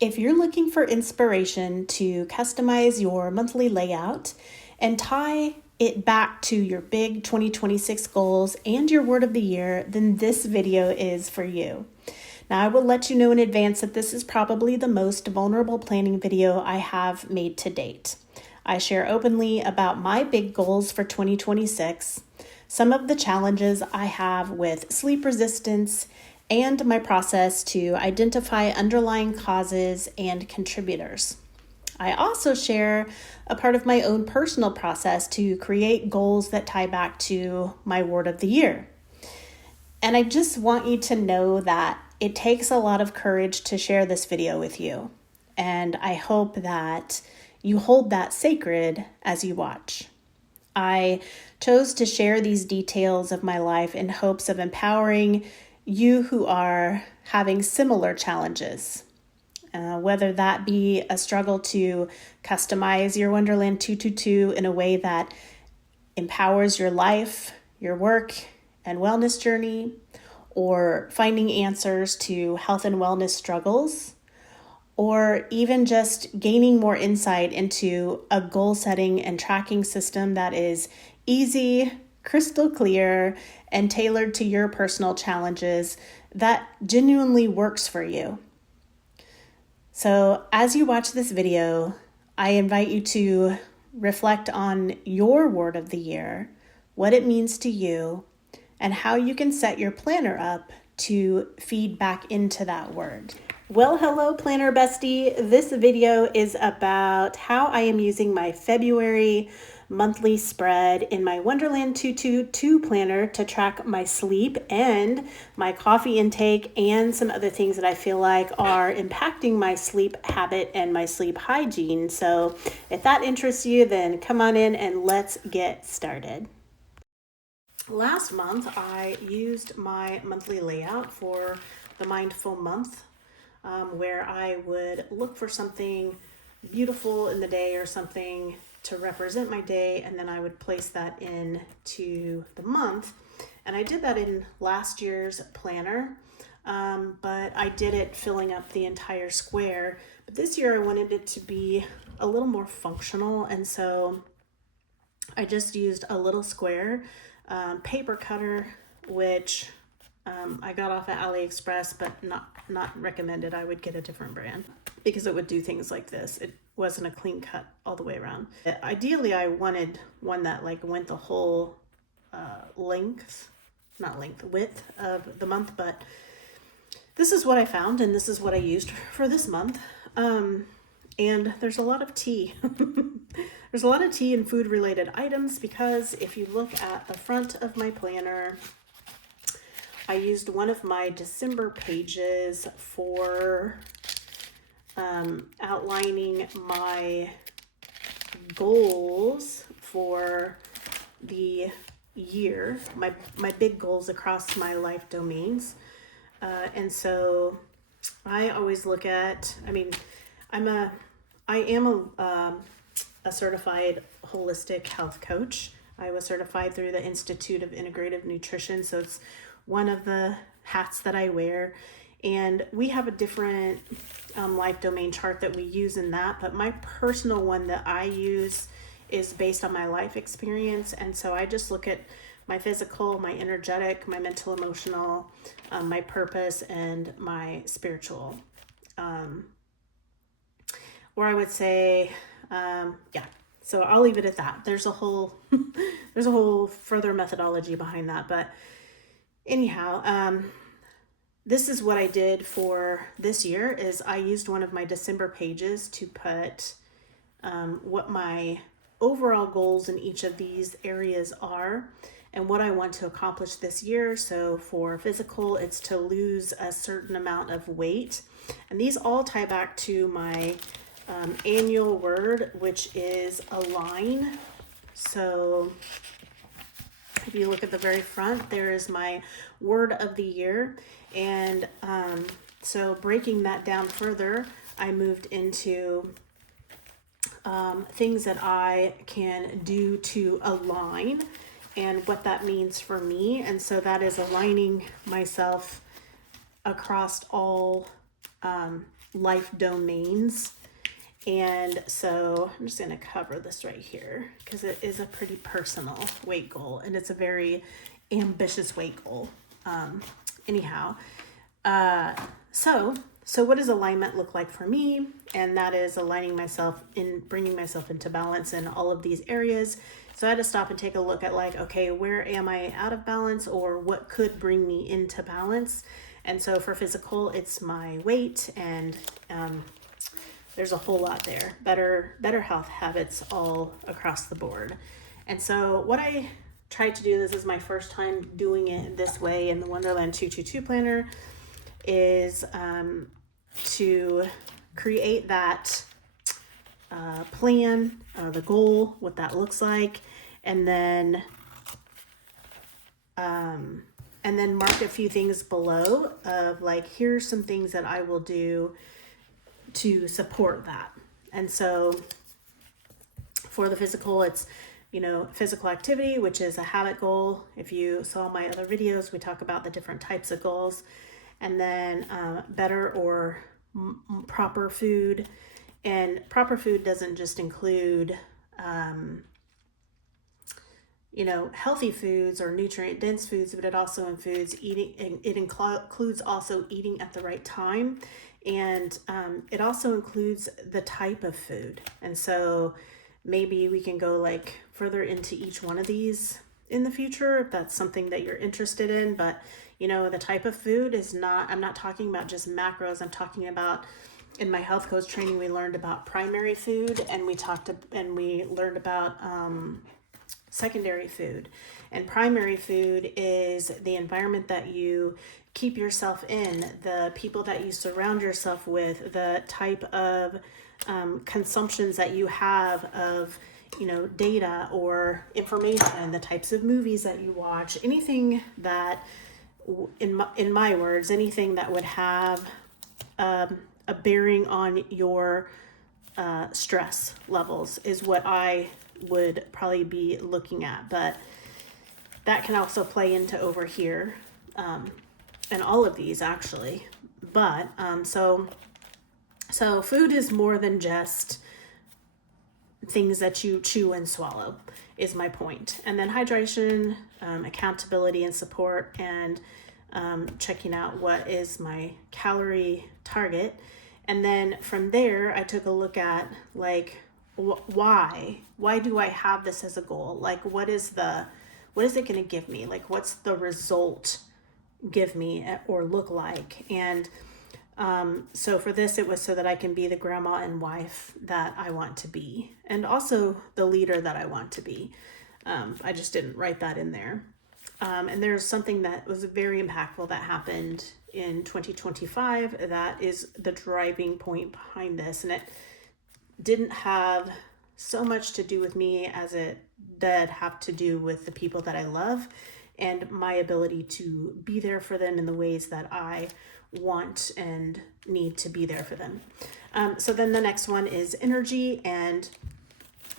If you're looking for inspiration to customize your monthly layout and tie it back to your big 2026 goals and your word of the year, then this video is for you. Now, I will let you know in advance that this is probably the most vulnerable planning video I have made to date. I share openly about my big goals for 2026, some of the challenges I have with sleep resistance, and my process to identify underlying causes and contributors. I also share a part of my own personal process to create goals that tie back to my word of the year. And I just want you to know that it takes a lot of courage to share this video with you. And I hope that you hold that sacred as you watch. I chose to share these details of my life in hopes of empowering you who are having similar challenges, whether that be a struggle to customize your Wonderland 222 in a way that empowers your life, your work, and wellness journey, or finding answers to health and wellness struggles, or even just gaining more insight into a goal setting and tracking system that is easy, crystal clear, and tailored to your personal challenges that genuinely works for you. So as you watch this video, I invite you to reflect on your word of the year, what it means to you, and how you can set your planner up to feed back into that word. Well, hello, planner bestie. This video is about how I am using my February monthly spread in my Wonderland 222 planner to track my sleep and my coffee intake and some other things that I feel like are impacting my sleep habit and my sleep hygiene. So if that interests you, then come on in and let's get started. Last month, I used my monthly layout for the Mindful Month, where I would look for something beautiful in the day or something to represent my day, and then I would place that into the month. And I did that in last year's planner, but I did it filling up the entire square. But this year I wanted it to be a little more functional, and so I just used a little square paper cutter, which I got off at AliExpress, but not recommended. I would get a different brand because it would do things like this. It wasn't a clean cut all the way around. Ideally, I wanted one that like went the whole width of the month, but this is what I found, and this is what I used for this month. And there's a lot of tea. There's a lot of tea and food related items because if you look at the front of my planner, I used one of my December pages for outlining my goals for the year, my big goals across my life domains. And so I always look at, I am a certified holistic health coach. I was certified through the Institute of Integrative Nutrition, so it's one of the hats that I wear. And we have a different life domain chart that we use in that, but my personal one that I use is based on my life experience. And so I just look at my physical, my energetic, my mental, emotional, my purpose, and my spiritual. Or I would say, so I'll leave it at that. There's a whole further methodology behind that. But anyhow, this is what I did for this year is I used one of my December pages to put what my overall goals in each of these areas are and what I want to accomplish this year. So for physical, it's to lose a certain amount of weight. And these all tie back to my annual word, which is align. So if you look at the very front, there is my word of the year. And so breaking that down further, I moved into things that I can do to align and what that means for me. And so that is aligning myself across all life domains. And so I'm just going to cover this right here because it is a pretty personal weight goal, and it's a very ambitious weight goal. Anyhow, so what does alignment look like for me? And that is aligning myself in bringing myself into balance in all of these areas. So I had to stop and take a look at like, okay, where am I out of balance, or what could bring me into balance? And so for physical, it's my weight, and there's a whole lot there. Better health habits all across the board. And so what I tried to do, this is my first time doing it this way in the Wonderland 222 planner, is to create that plan, the goal, what that looks like, and then mark a few things below of like, here's some things that I will do to support that. And so for the physical, it's, physical activity, which is a habit goal. If you saw my other videos, we talk about the different types of goals. And then better or proper food. And proper food doesn't just include, healthy foods or nutrient dense foods, but it also includes includes also eating at the right time. And it also includes the type of food. And so maybe we can go like further into each one of these in the future if that's something that you're interested in. But the type of food is not, I'm not talking about just macros. I'm talking about, in my health coach training, we learned about primary food, and we learned about secondary food. And primary food is the environment that you keep yourself in, the people that you surround yourself with, the type of consumptions that you have of data or information, the types of movies that you watch, anything that, in my words, anything that would have a bearing on your stress levels is what I would probably be looking at. But that can also play into over here, and all of these actually. But so food is more than just things that you chew and swallow, is my point. And then hydration, accountability and support, and checking out what is my calorie target. And then from there, I took a look at like, why do I have this as a goal? Like, what is it going to give me? Like, what's the result give me or look like? And so for this, it was so that I can be the grandma and wife that I want to be, and also the leader that I want to be. I just didn't write that in there. And there's something that was very impactful that happened in 2025 that is the driving point behind this. And it didn't have so much to do with me as it did have to do with the people that I love and my ability to be there for them in the ways that I want and need to be there for them. So then the next one is energy. And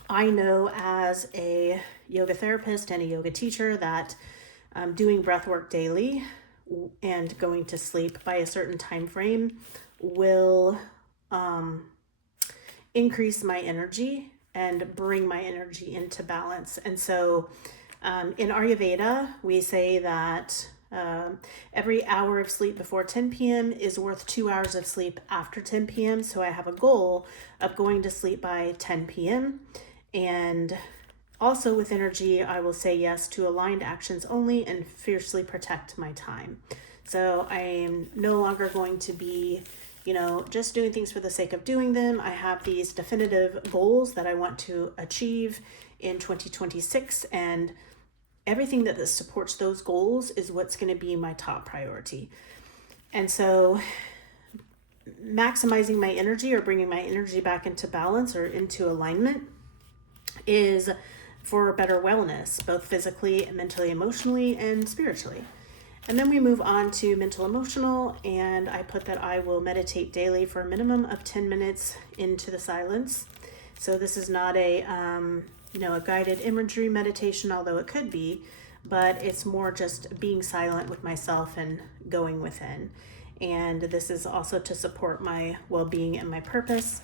I know as a yoga therapist and a yoga teacher that doing breath work daily and going to sleep by a certain time frame will increase my energy and bring my energy into balance. And so in Ayurveda, we say that every hour of sleep before 10 p.m. is worth 2 hours of sleep after 10 p.m. So I have a goal of going to sleep by 10 p.m. And also with energy, I will say yes to aligned actions only and fiercely protect my time. So I am no longer going to be, just doing things for the sake of doing them. I have these definitive goals that I want to achieve in 2026, and everything that supports those goals is what's going to be my top priority. And so maximizing my energy or bringing my energy back into balance or into alignment is for better wellness, both physically, mentally, emotionally, and spiritually. And then we move on to mental emotional, and I put that I will meditate daily for a minimum of 10 minutes into the silence. So this is not a guided imagery meditation, although it could be, but it's more just being silent with myself and going within. And this is also to support my well-being and my purpose.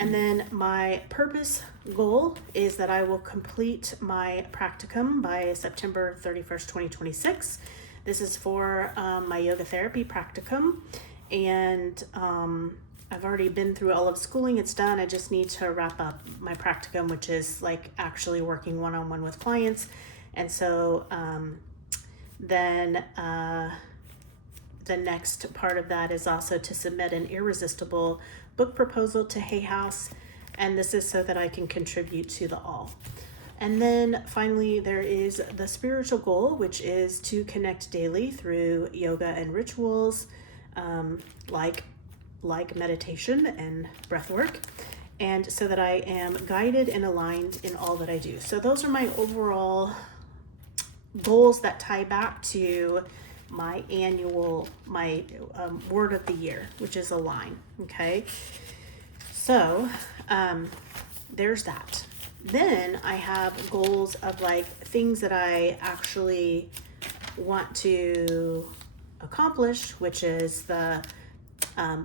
And then my purpose goal is that I will complete my practicum by September 31st, 2026. This is for my yoga therapy practicum. And I've already been through all of schooling. It's done. I just need to wrap up my practicum, which is like actually working one-on-one with clients. And so then the next part of that is also to submit an irresistible book proposal to Hay House. And this is so that I can contribute to the all. And then finally, there is the spiritual goal, which is to connect daily through yoga and rituals, like meditation and breath work, and so that I am guided and aligned in all that I do. So those are my overall goals that tie back to my annual, my word of the year, which is align. Okay. So there's that. Then I have goals of like things that I actually want to accomplish, which is the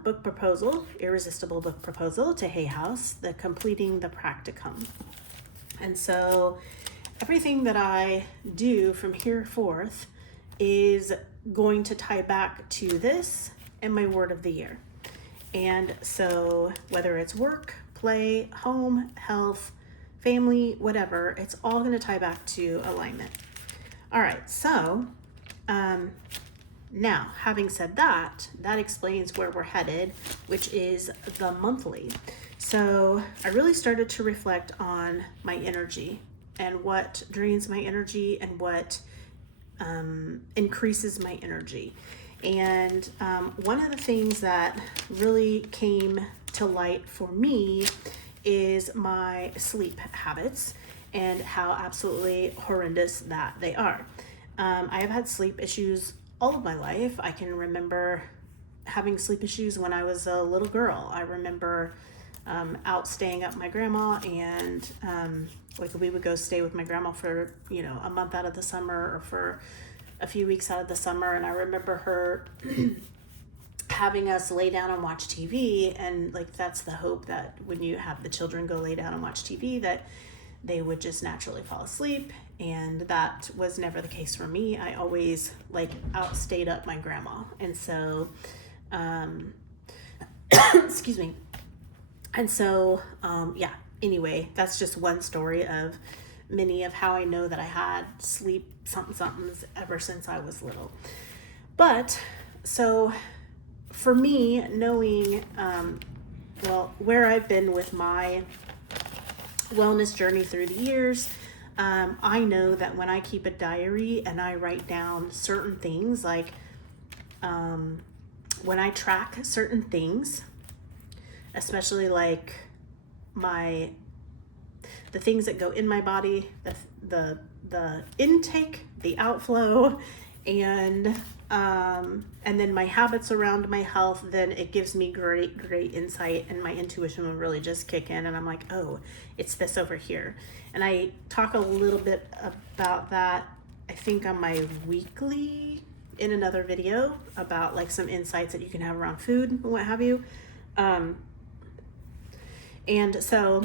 book proposal, irresistible book proposal to Hay House, the completing the practicum. And so everything that I do from here forth is going to tie back to this and my word of the year. And so whether it's work, play, home, health, family, whatever, it's all going to tie back to alignment. All right, so now having said that, that explains where we're headed, which is the monthly. So I really started to reflect on my energy and what drains my energy and what increases my energy. And one of the things that really came to light for me is my sleep habits and how absolutely horrendous that they are. I have had sleep issues all of my life. I can remember having sleep issues when I was a little girl. I remember out staying at my grandma, and like we would go stay with my grandma for, you know, a month out of the summer or for a few weeks out of the summer. And I remember her having us lay down and watch TV. And like, that's the hope, that when you have the children go lay down and watch TV, that they would just naturally fall asleep. And that was never the case for me. I always like outstayed up my grandma. And so, excuse me. And so, yeah, anyway, that's just one story of many of how I know that I had sleep somethings ever since I was little. But so for me, knowing, where I've been with my wellness journey through the years, I know that when I keep a diary and I write down certain things, like when I track certain things, especially like the things that go in my body, the intake, the outflow, and then my habits around my health, then it gives me great insight, and my intuition will really just kick in, and I'm like, oh, it's this over here. And I talk a little bit about that, I think on my weekly, in another video, about like some insights that you can have around food and what have you. And so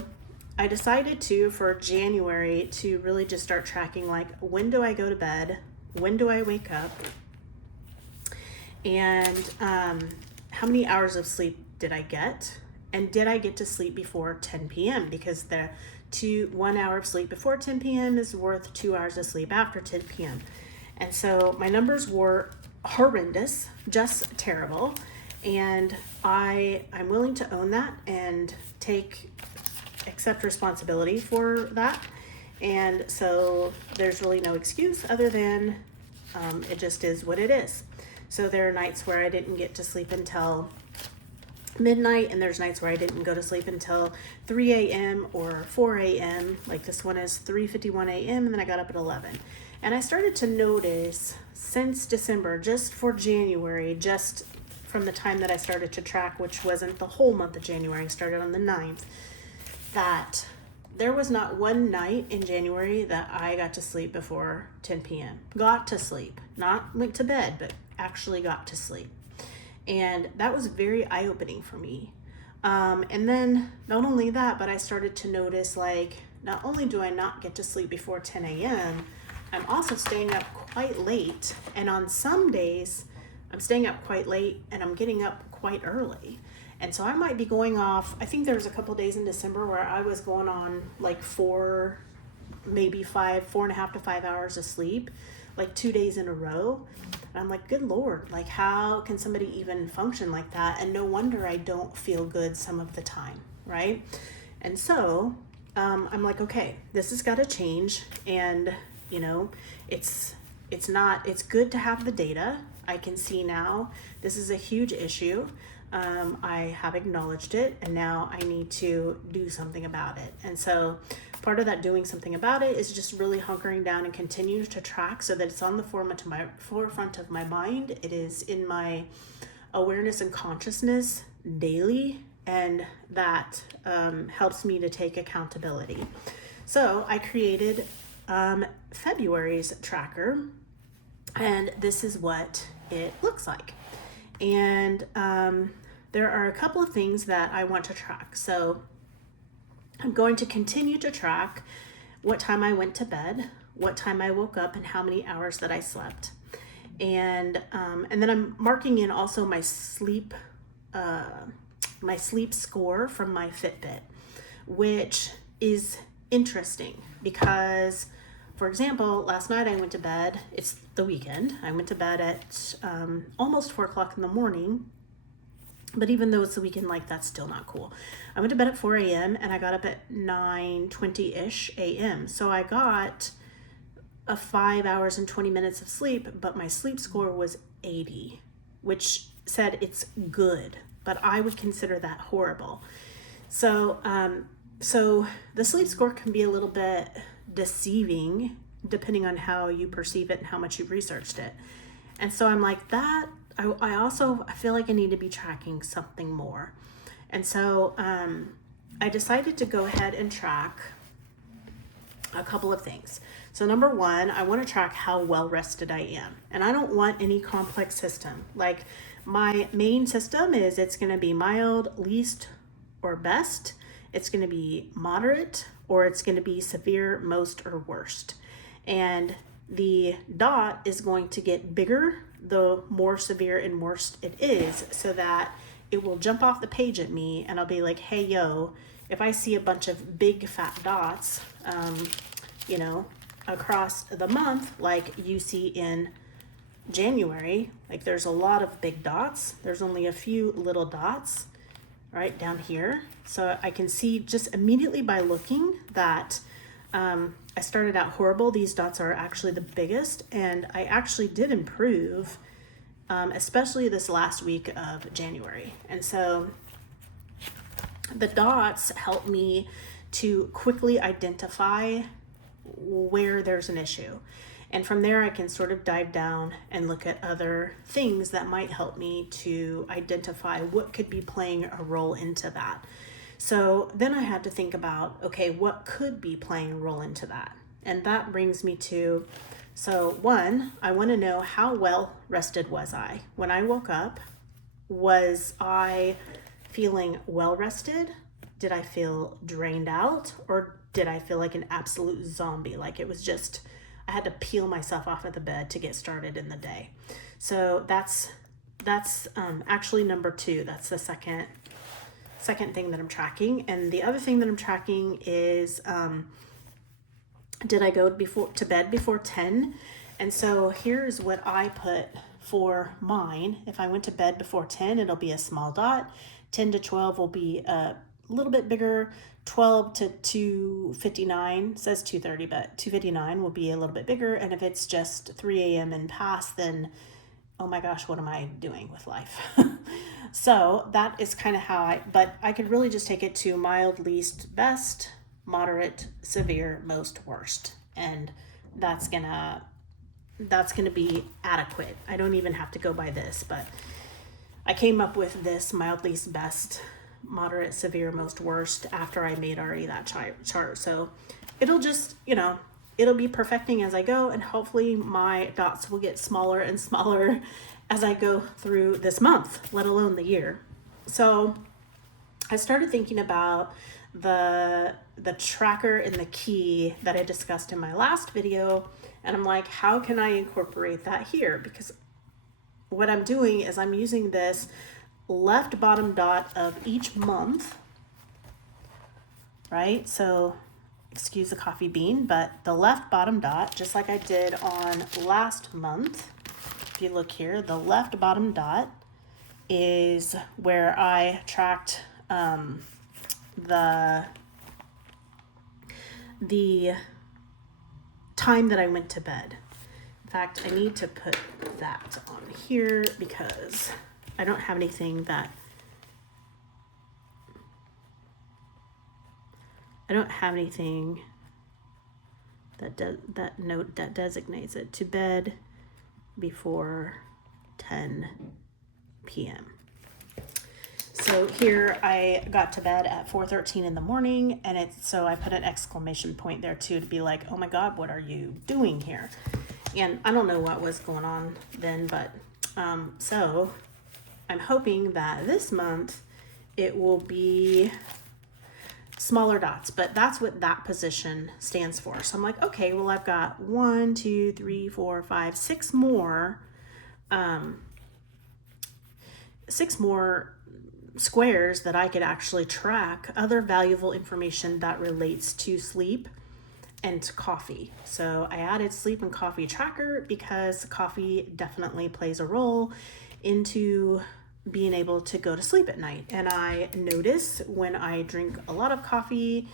I decided for January to really just start tracking, like, when do I go to bed? When do I wake up? And how many hours of sleep did I get? And did I get to sleep before 10 p.m.? Because 1 hour of sleep before 10 p.m. is worth 2 hours of sleep after 10 p.m. And so my numbers were horrendous, just terrible. And I'm willing to own that and accept responsibility for that. And so there's really no excuse other than it just is what it is. So there are nights where I didn't get to sleep until midnight, and there's nights where I didn't go to sleep until 3 a.m. or 4 a.m. Like this one is 3:51 a.m. and then I got up at 11. And I started to notice since December, just for January, just from the time that I started to track, which wasn't the whole month of January, I started on the 9th, that there was not one night in January that I got to sleep before 10 p.m. Got to sleep, not went to bed, but actually got to sleep. And that was very eye-opening for me. And then not only that, but I started to notice, like, not only do I not get to sleep before 10 a.m., I'm also staying up quite late. And on some days, I'm staying up quite late and I'm getting up quite early. And so I might be going off, I think there was a couple days in December where I was going on like 4.5 to 5 hours of sleep, like 2 days in a row. And I'm like, good Lord, like how can somebody even function like that? And no wonder I don't feel good some of the time, right? And so I'm like, okay, this has got to change. And you know, it's good to have the data. I can see now this is a huge issue. I have acknowledged it, and now I need to do something about it. And so part of that doing something about it is just really hunkering down and continue to track so that it's on the forefront of my mind. It is in my awareness and consciousness daily, and that helps me to take accountability. So I created February's tracker, and this is what it looks like. And there are a couple of things that I want to track. So I'm going to continue to track what time I went to bed, what time I woke up, and how many hours that I slept. And then I'm marking in also my sleep score from my Fitbit, which is interesting because, for example, last night I went to bed, it's the weekend, I went to bed at almost 4 o'clock in the morning, but even though it's the weekend, like that's still not cool. I went to bed at 4 a.m. and I got up at 9:20-ish a.m. So I got a 5 hours and 20 minutes of sleep, but my sleep score was 80, which said it's good, but I would consider that horrible. So the sleep score can be a little bit deceiving depending on how you perceive it and how much you've researched it. And so I'm like, that I feel like I need to be tracking something more. And so I decided to go ahead and track a couple of things. So number one, I want to track how well rested I am. And I don't want any complex system. Like my main system is it's going to be mild, least, or best. It's going to be moderate, or it's going to be severe, most, or worst. And the dot is going to get bigger the more severe and worst it is, so that it will jump off the page at me and I'll be like, hey, yo, if I see a bunch of big fat dots, across the month, like you see in January, like there's a lot of big dots. There's only a few little dots right down here. So I can see just immediately by looking that I started out horrible. These dots are actually the biggest, and I actually did improve, especially this last week of January. And so the dots help me to quickly identify where there's an issue. And from there, I can sort of dive down and look at other things that might help me to identify what could be playing a role into that. So then I had to think about, okay, what could be playing a role into that? And that brings me to, so one, I want to know how well rested was I? When I woke up, was I feeling well rested? Did I feel drained out? Or did I feel like an absolute zombie? Like it was just, I had to peel myself off of the bed to get started in the day. So that's actually number two. That's the second thing that I'm tracking. And the other thing that I'm tracking is, did I go to bed before 10? And so here's what I put for mine. If I went to bed before 10, it'll be a small dot. 10 to 12 will be a little bit bigger. 12 to 2:59, says 2:30, but 2:59 will be a little bit bigger. And if it's just 3 a.m. and past, then oh my gosh, what am I doing with life? So that is kind of how but I could really just take it to mild, least, best, moderate, severe, most, worst. And that's gonna be adequate. I don't even have to go by this, but I came up with this mild, least, best, moderate, severe, most, worst after I made already that chart. So it'll just, it'll be perfecting as I go, and hopefully my dots will get smaller and smaller as I go through this month, let alone the year. So I started thinking about the tracker and the key that I discussed in my last video, and I'm like, how can I incorporate that here? Because what I'm doing is I'm using this left bottom dot of each month, right? So excuse the coffee bean, but the left bottom dot, just like I did on last month, if you look here, the left bottom dot is where I tracked the time that I went to bed. In fact, I need to put that on here because I don't have anything that that designates it to bed before 10 p.m. So here I got to bed at 4:13 in the morning, and so I put an exclamation point there too to be like, oh my God, what are you doing here? And I don't know what was going on then, but so I'm hoping that this month it will be smaller dots, but that's what that position stands for. So I'm like, okay, well, I've got 1, 2, 3, 4, 5, 6 more, 6 more squares that I could actually track other valuable information that relates to sleep and to coffee. So I added sleep and coffee tracker because coffee definitely plays a role into being able to go to sleep at night. And I notice when I drink a lot of coffee,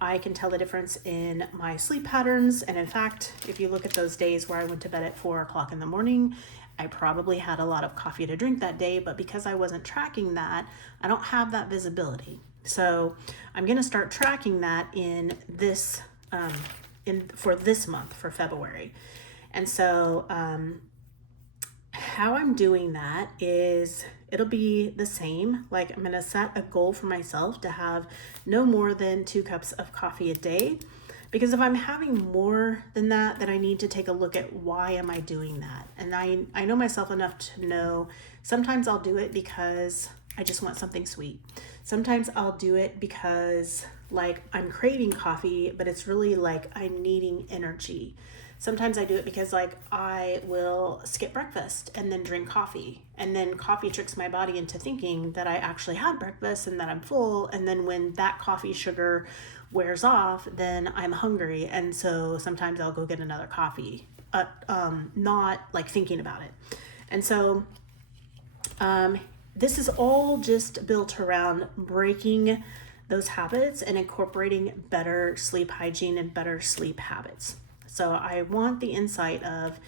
I can tell the difference in my sleep patterns. And in fact, if you look at those days where I went to bed at 4 o'clock in the morning, I probably had a lot of coffee to drink that day, but because I wasn't tracking that, I don't have that visibility. So I'm going to start tracking that in this, for this month, for February. And so, how I'm doing that is it'll be the same. Like I'm going to set a goal for myself to have no more than 2 cups of coffee a day. Because if I'm having more than that, then I need to take a look at why am I doing that? And I know myself enough to know sometimes I'll do it because I just want something sweet. Sometimes I'll do it because like I'm craving coffee, but it's really like I'm needing energy. Sometimes I do it because like I will skip breakfast and then drink coffee, and then coffee tricks my body into thinking that I actually had breakfast and that I'm full. And then when that coffee sugar wears off, then I'm hungry. And so sometimes I'll go get another coffee, not like thinking about it. And so, this is all just built around breaking those habits and incorporating better sleep hygiene and better sleep habits. So I want the insight of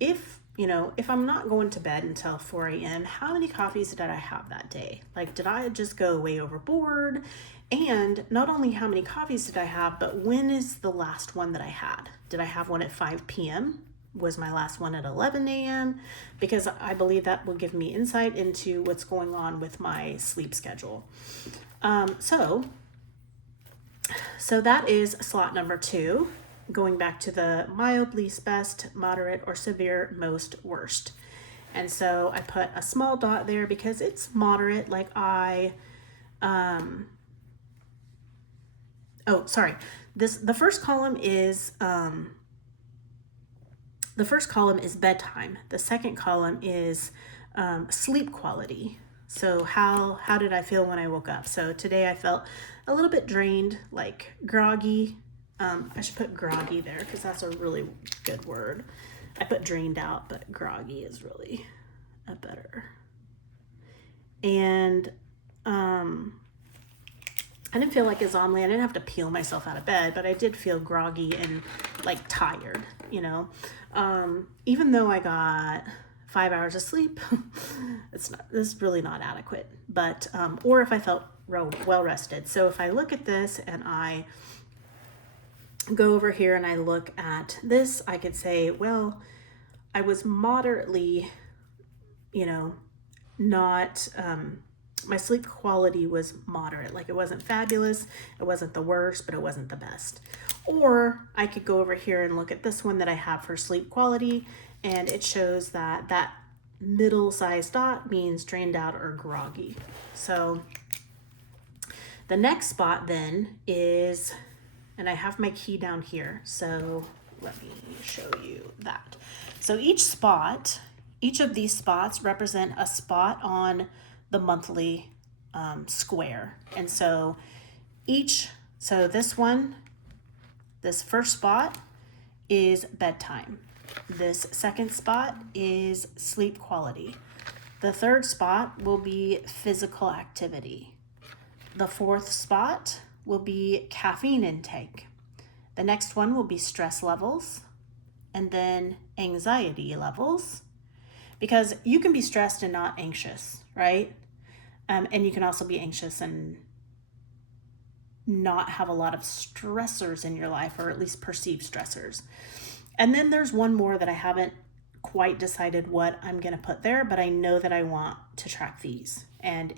if I'm not going to bed until 4 a.m., how many coffees did I have that day? Like, did I just go way overboard? And not only how many coffees did I have, but when is the last one that I had? Did I have one at 5 p.m.? Was my last one at 11 a.m.? Because I believe that will give me insight into what's going on with my sleep schedule. So that is slot number 2. Going back to the mild, least best, moderate, or severe, most worst. And so I put a small dot there because it's moderate. Like the first column is bedtime. The second column is sleep quality. So how did I feel when I woke up? So today I felt a little bit drained, like groggy. I should put groggy there because that's a really good word. I put drained out, but groggy is really a better. And I didn't feel like a zombie. I didn't have to peel myself out of bed, but I did feel groggy and like tired, even though I got 5 hours of sleep. This is really not adequate, but or if I felt well rested. So if I look at this and I go over here and I look at this, I could say, well, I was moderately, not, my sleep quality was moderate. Like it wasn't fabulous, it wasn't the worst, but it wasn't the best. Or I could go over here and look at this one that I have for sleep quality, and it shows that middle-sized dot means drained out or groggy. So the next spot then is, and I have my key down here, so let me show you that. So each of these spots represent a spot on the monthly square. And so this first spot is bedtime. This second spot is sleep quality. The third spot will be physical activity. The fourth spot will be caffeine intake. The next one will be stress levels, and then anxiety levels, because you can be stressed and not anxious, right? And you can also be anxious and not have a lot of stressors in your life, or at least perceived stressors. And then there's one more that I haven't quite decided what I'm going to put there, but I know that I want to track these. And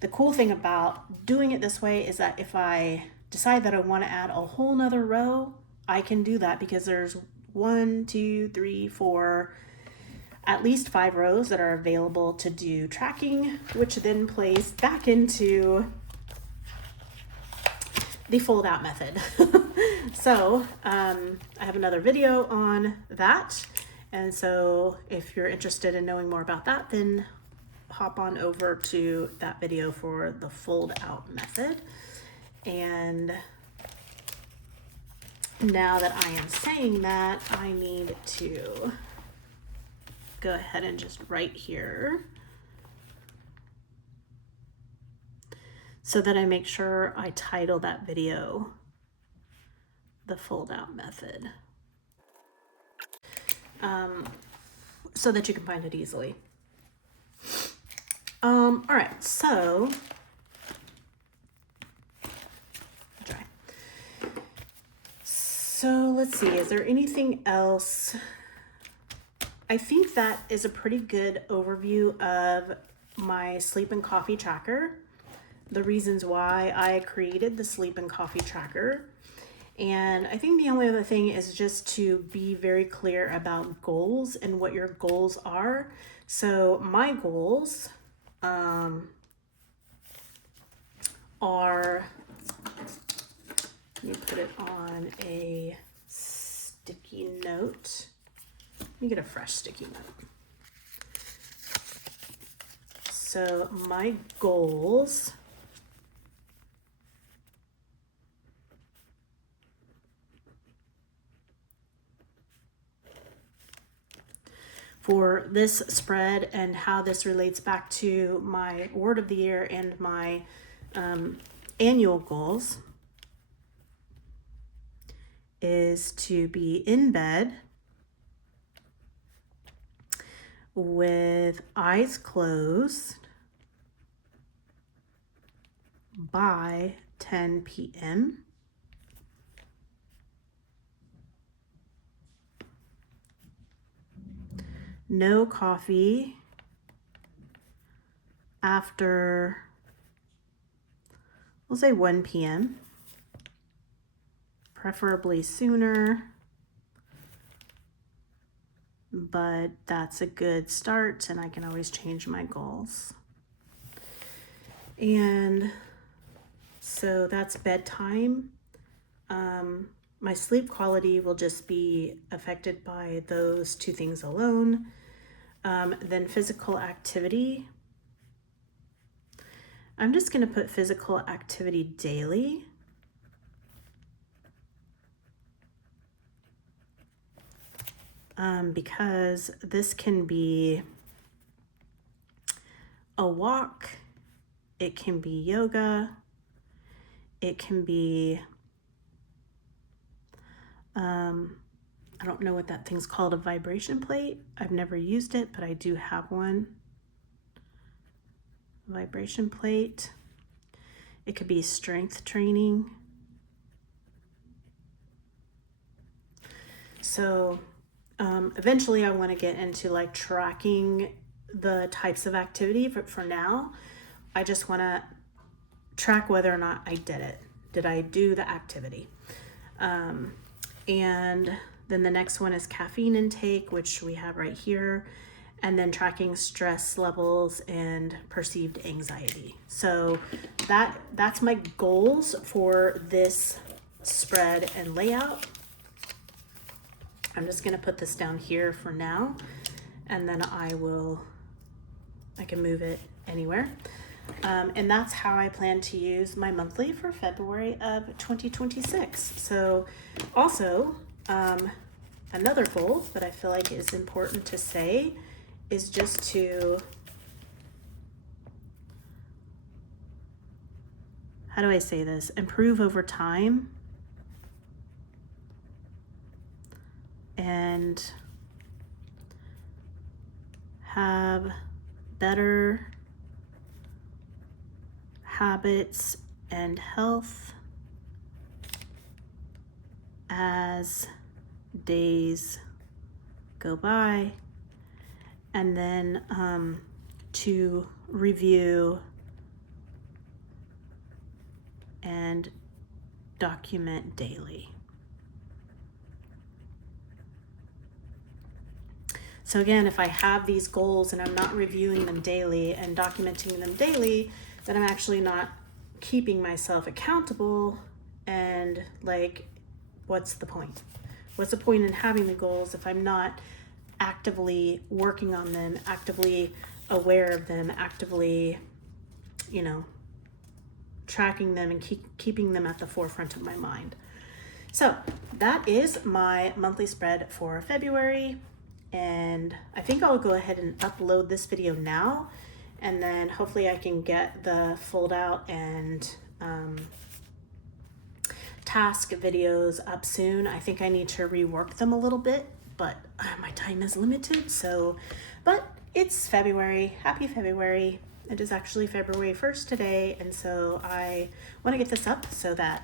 the cool thing about doing it this way is that if I decide that I want to add a whole nother row, I can do that, because there's 1, 2, 3, 4, at least 5 rows that are available to do tracking, which then plays back into the fold out method. So I have another video on that. And so if you're interested in knowing more about that, then hop on over to that video for the fold out method. And now that I am saying that, I need to go ahead and just write here so that I make sure I title that video the fold out method, so that you can find it easily. All right, so let's see, is there anything else? I think that is a pretty good overview of my sleep and coffee tracker, the reasons why I created the sleep and coffee tracker. And I think the only other thing is just to be very clear about goals and what your goals are. So my goals are, let me put it on a sticky note. Let me get a fresh sticky note. So my goals for this spread and how this relates back to my word of the year and my annual goals is to be in bed with eyes closed by 10 p.m. No coffee after, we'll say 1 p.m., preferably sooner, but that's a good start, and I can always change my goals. And so that's bedtime. My sleep quality will just be affected by those two things alone. Then physical activity. I'm just going to put physical activity daily. Because this can be a walk, it can be yoga, it can be, I don't know what that thing's called, a vibration plate. I've never used it, but I do have one. Vibration plate. It could be strength training. So eventually I want to get into like tracking the types of activity, but for now, I just want to track whether or not I did it. Did I do the activity? And then the next one is caffeine intake, which we have right here. and then tracking stress levels and perceived anxiety. So that's my goals for this spread and layout. I'm just gonna put this down here for now, and then I can move it anywhere. And that's how I plan to use my monthly for February of 2026. So also, another goal that I feel like is important to say is just to, how do I say this? Improve over time and have better habits and health as days go by, and then to review and document daily. So again, if I have these goals and I'm not reviewing them daily and documenting them daily, then I'm actually not keeping myself accountable, and like, what's the point? What's the point in having the goals if I'm not actively working on them, actively aware of them, actively, tracking them and keeping them at the forefront of my mind? So that is my monthly spread for February. And I think I'll go ahead and upload this video now, and then hopefully I can get the fold out and task videos up soon. I think I need to rework them a little bit, but my time is limited. But it's February. Happy February. It is actually February 1st today, and so I want to get this up so that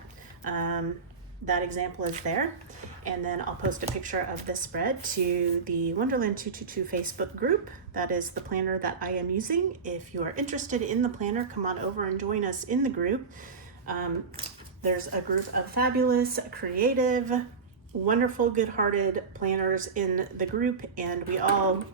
that example is there. And then I'll post a picture of this spread to the Wonderland 222 Facebook group. That is the planner that I am using. If you are interested in the planner, come on over and join us in the group. There's a group of fabulous, creative, wonderful, good-hearted planners in the group, and we all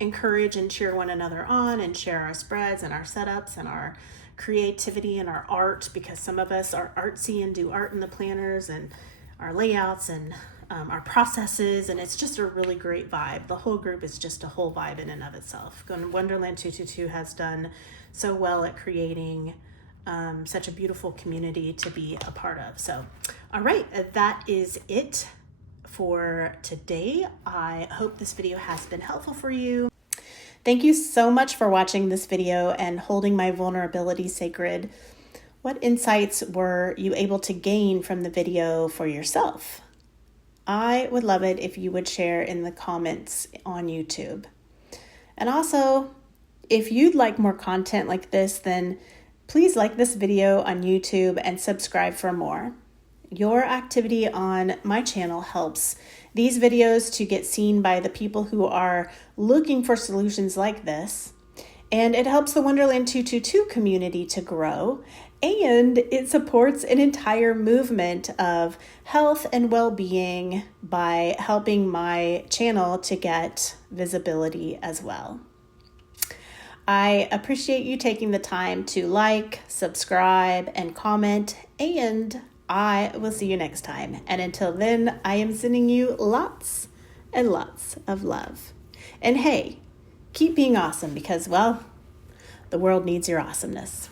encourage and cheer one another on and share our spreads and our setups and our creativity and our art, because some of us are artsy and do art in the planners and our layouts and our processes, and it's just a really great vibe. The whole group is just a whole vibe in and of itself. Wonderland 222 has done so well at creating such a beautiful community to be a part of. So, all right, that is it for today. I hope this video has been helpful for you. Thank you so much for watching this video and holding my vulnerability sacred. What insights were you able to gain from the video for yourself? I would love it if you would share in the comments on YouTube. And also, if you'd like more content like this, then please like this video on YouTube and subscribe for more. Your activity on my channel helps these videos to get seen by the people who are looking for solutions like this, and it helps the Wonderland 222 community to grow, and it supports an entire movement of health and well-being by helping my channel to get visibility as well. I appreciate you taking the time to like, subscribe, and comment, and I will see you next time. And until then, I am sending you lots and lots of love. And hey, keep being awesome because, well, the world needs your awesomeness.